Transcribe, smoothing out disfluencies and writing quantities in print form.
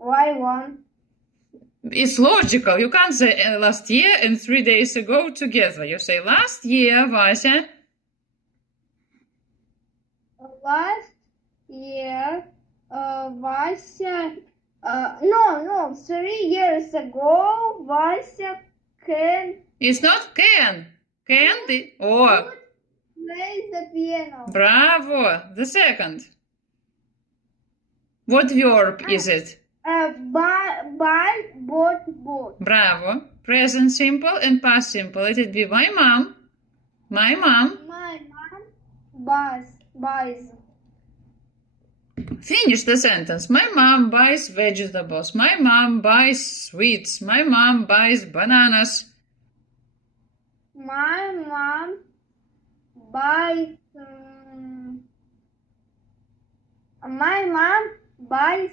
Why one? It's logical. You can't say last year and 3 days ago together. You say last year, Vasya. Last year, Vasya. No, 3 years ago, Vasya can It's not can. Can the or. play the piano. Bravo. The second. What verb is it? Bought. Bravo. Present simple and past simple. Let it be my mom. My mom. My mom buys. Finish the sentence. My mom buys vegetables. My mom buys sweets. My mom buys bananas. My mom buys. My mom buys